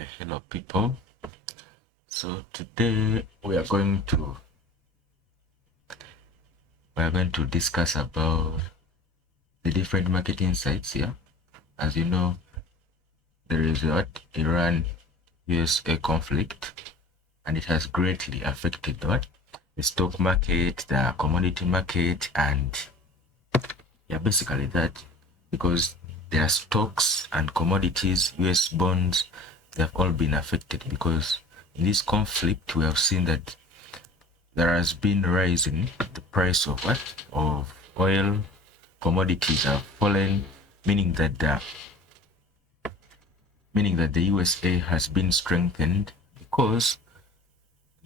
Okay, hello people. So today we are going to discuss about the different market insights here. As you know, there is what Iran-USA conflict, and it has greatly affected what the stock market, the commodity market, and yeah, basically that, because their stocks and commodities, US bonds, they have all been affected because in this conflict we have seen that there has been rise in the price of oil. Commodities have fallen, meaning that the USA has been strengthened because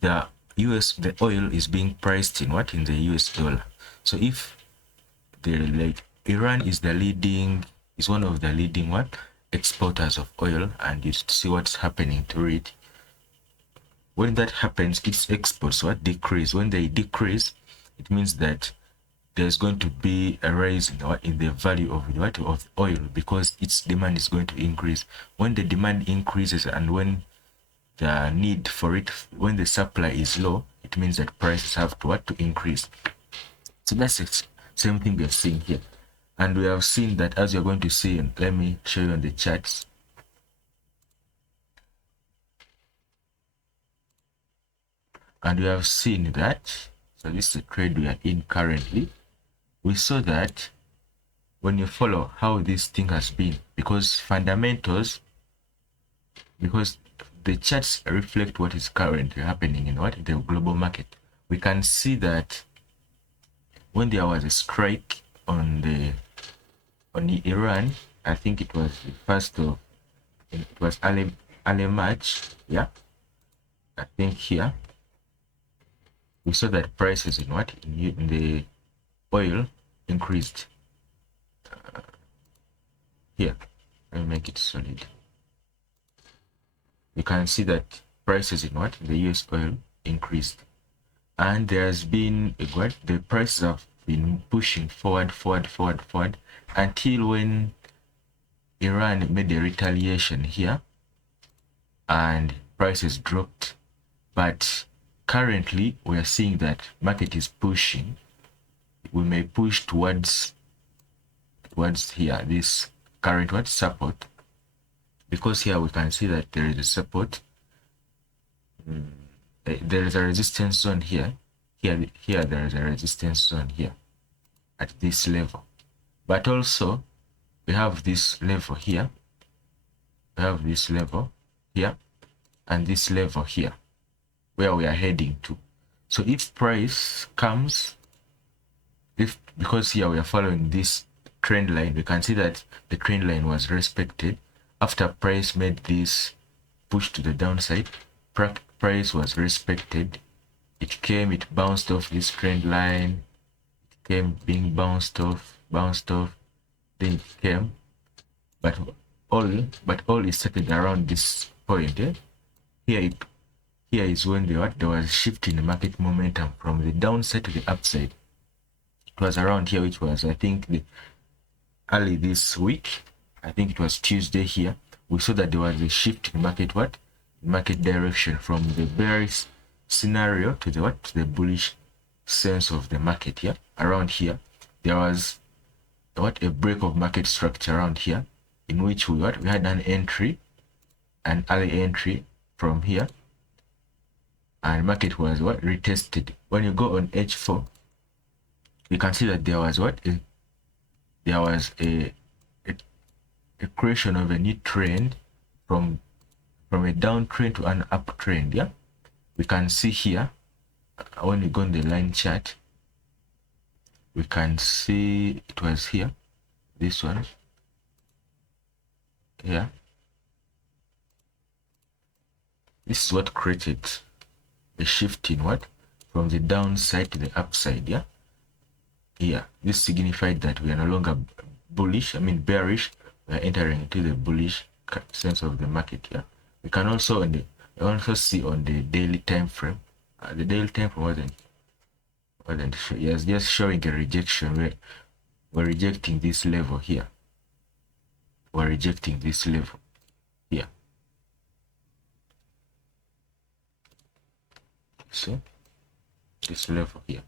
the oil is being priced in the US dollar. So if Iran is one of the leading exporters of oil, and you see what's happening to it. When that happens, its exports decrease. When they decrease, it means that there's going to be a rise in the value of oil, because its demand is going to increase. When the demand increases and when the need for it, when the supply is low, it means that prices have to increase. So that's the same thing we are seeing here, and we have seen that, as you're going to see. And let me show you on the charts. And we have seen that. So this is the trade we are in currently. We saw that when you follow how this thing has been, because the charts reflect what is currently happening in the global market. We can see that when there was a strike on Iran, I think it was early March, yeah. I think here we saw that prices in the oil increased. Here, let me make it solid. You can see that prices in the US oil increased, and there has been the prices have been pushing forward until when Iran made a retaliation here and prices dropped. But currently we are seeing that market is pushing. We may push towards here, this current support, because here we can see that there is a support. There is a resistance zone here. Here there is a resistance zone here at this level, but also we have this level here. We have this level here and this level here where we are heading to. So if price comes, because here we are following this trend line, we can see that the trend line was respected. After price made this push to the downside, price was respected. It bounced off this trend line. It came being bounced off, then it came, but all is settled around this point. Here is when there was a shift in the market momentum from the downside to the upside. It was around here, which was, I think, early this week. I think it was Tuesday here. We saw that there was a shift in market direction from the bearish scenario to the bullish sense of the market here. Around here, there was a break of market structure around here, in which we had an early entry from here, and market was retested. When you go on H4, you can see that there was a creation of a new trend from a downtrend to an uptrend. Yeah, we can see here, when we go on the line chart, we can see it was here, this one here. This is what created a shift in from the downside to the upside. Yeah, here this signified that we are no longer bearish. We are entering into the bullish sense of the market. Yeah, we can also see on the daily time frame. The daily time frame wasn't yes, just showing a rejection. We're rejecting this level. Here we're rejecting this level here. see this level here.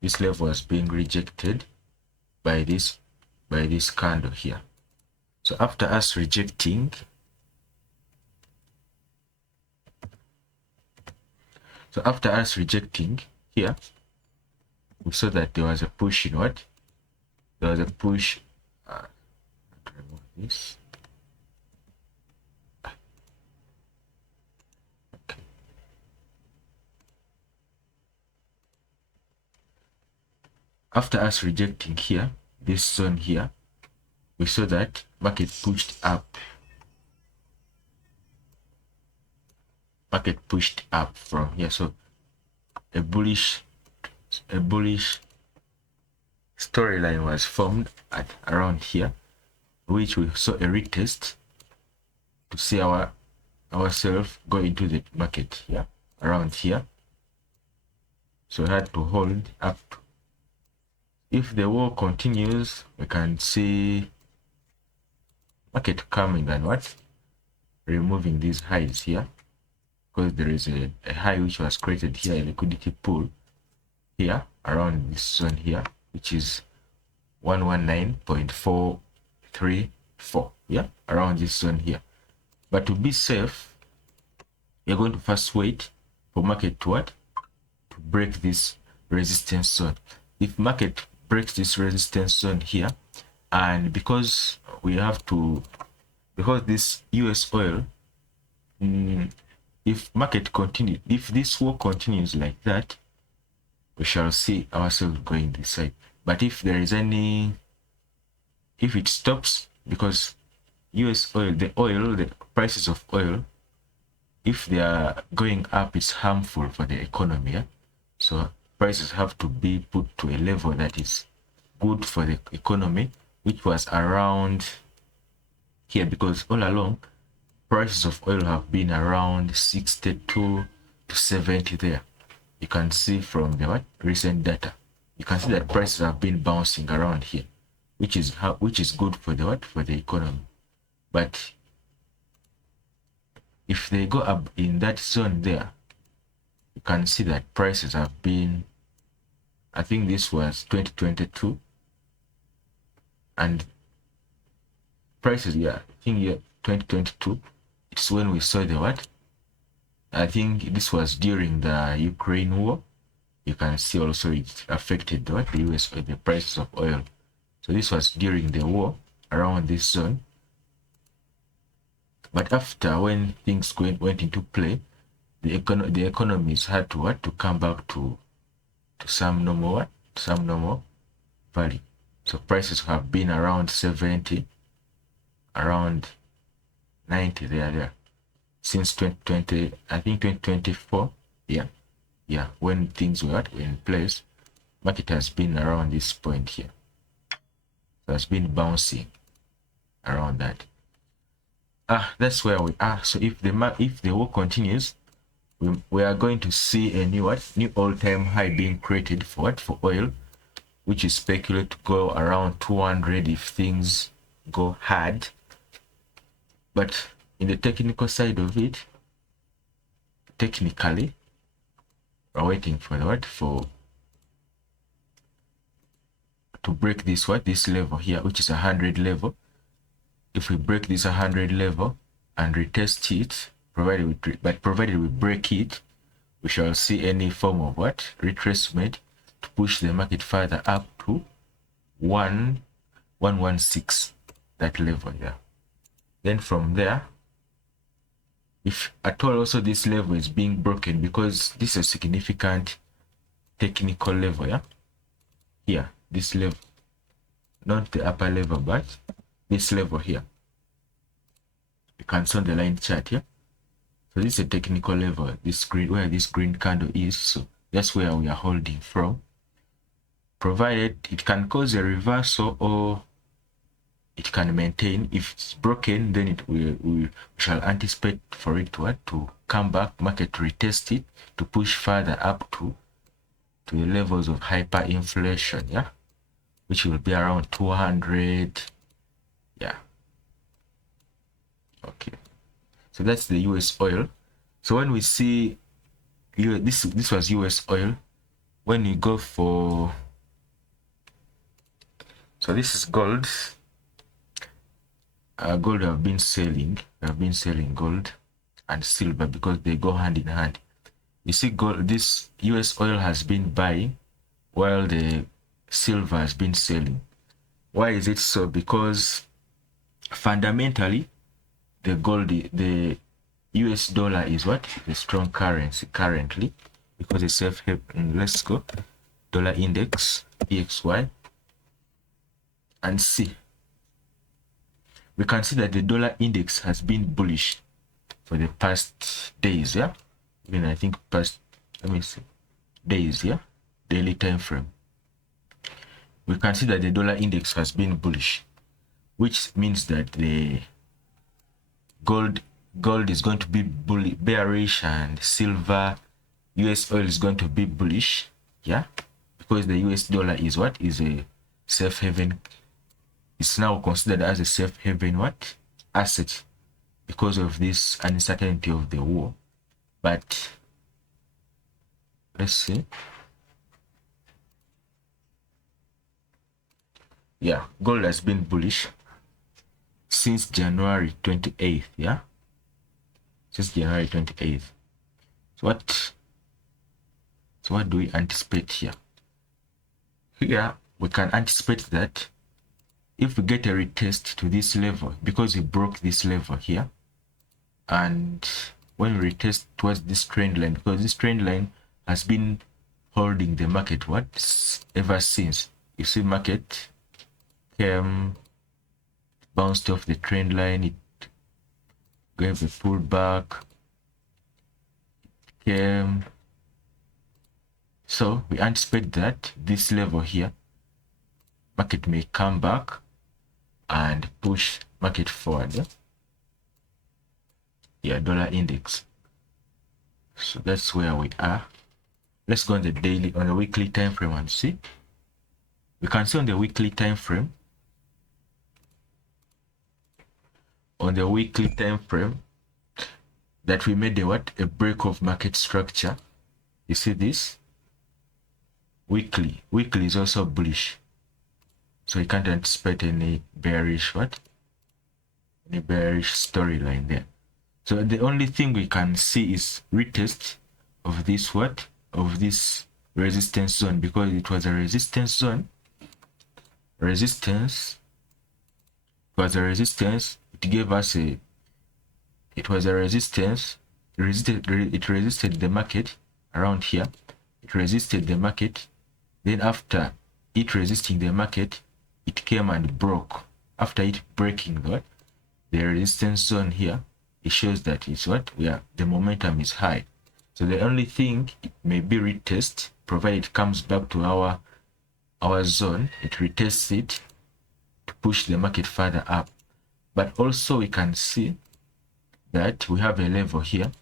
This level is being rejected by this candle here. So after us rejecting, here, we saw that there was a push in what? There was a push. To remove this. Okay. After us rejecting here, this zone here, we saw that market pushed up. Market pushed up from here. So a bullish storyline was formed at around here, which we saw a retest to see ourselves go into the market here, around here. So we had to hold up. If the war continues, we can see market coming and what? Removing these highs here, because there is a high which was created here, a liquidity pool here around this zone here, which is 119.434, yeah, around this zone here. But to be safe, you're going to first wait for market to what? To break this resistance zone. If market breaks this resistance zone here, and because this US oil, if this war continues like that, we shall see ourselves going this side. But if it stops, because US oil, the prices of oil, if they are going up, it's harmful for the economy. Yeah? So prices have to be put to a level that is good for the economy, which was around here, because all along prices of oil have been around 62 to 70 there. You can see from the recent data, you can see that prices have been bouncing around here, which is good for the for the economy. But if they go up in that zone there, you can see that prices have been, I think this was 2022, and prices, yeah, I think 2022, it's when we saw the I think this was during the Ukraine war. You can see also it affected the US, the prices of oil. So this was during the war, around this zone. But after, when things went into play, the economies had to come back to some normal value. So prices have been around 70, around 90 there since 2020. I think 2024. Yeah, when things were in place, market has been around this point here. So it's been bouncing around that. That's where we are. So if the war continues, we are going to see a new all-time high being created for oil, which is speculated to go around 200 if things go hard. But in the technical side of it, technically, we're waiting for to break this this level here, which is 100 level. If we break this 100 level and retest it, provided we break it, we shall see any form of retracement to push the market further up to 116, that level there. Then from there, if at all also this level is being broken, because this is a significant technical level, yeah, here, this level, not the upper level, but this level here, you can see on the line chart here. So this is a technical level, this green, where this green candle is. So that's where we are holding from, provided it can cause a reversal or it can maintain. If it's broken, then we shall anticipate for it to come back, market to retest it, to push further up to the levels of hyperinflation, yeah, which will be around 200. Yeah, okay. So that's the US oil. So when we see this was US oil. When you go for, so this is gold. Gold have been selling gold and silver because they go hand in hand. You see, gold, this US oil has been buying while the silver has been selling. Why is it so? Because fundamentally, the US dollar is what? The strong currency currently, because it's safe haven. Let's go dollar index EXY and see. We can see that the dollar index has been bullish for the past days, yeah? Even I think past, let me see, days, yeah? Daily time frame. We can see that the dollar index has been bullish, which means that the gold is going to be bearish, and silver, US oil is going to be bullish, yeah? Because the US dollar is what? Is a safe haven. It's now considered as a safe haven what? Asset, because of this uncertainty of the war. But let's see. Yeah, gold has been bullish since January 28th, yeah? Since January 28th. So what do we anticipate here? Here, we can anticipate that if we get a retest to this level, because we broke this level here, and when we retest towards this trend line, because this trend line has been holding the market ever since. You see, market came, bounced off the trend line, it gave a pullback, came. So we anticipate that this level here, market may come back and push market forward. Yeah, dollar index. So that's where we are. Let's go on the weekly time frame and see. We can see on the weekly time frame. On the weekly time frame, that we made a break of market structure. You see this? Weekly is also bullish. So you can't anticipate any bearish any bearish storyline there. So the only thing we can see is retest of this of this resistance zone, because it was a resistance zone. It was a resistance. It gave us it was a resistance. It resisted the market around here. It resisted the market. Then after it resisting the market, it came and broke. After it breaking the resistance zone here, it shows that it's the momentum is high. So the only thing, it may be retest, provided it comes back to our zone. It retests it to push the market further up. But also we can see that we have a level here.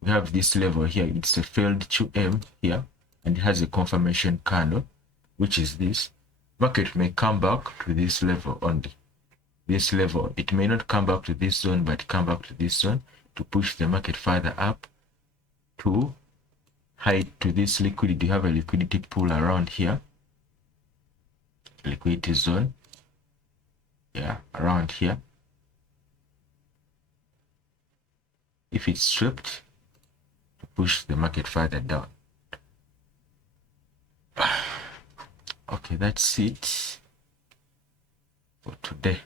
We have this level here. It's a failed 2M here, and it has a confirmation candle, which is this. Market may come back to this level only. This level, it may not come back to this zone, but come back to this zone to push the market further up to hide to this liquidity. You have a liquidity pool around here, liquidity zone, yeah, around here. If it's stripped, to push the market further down. Okay, that's it for today.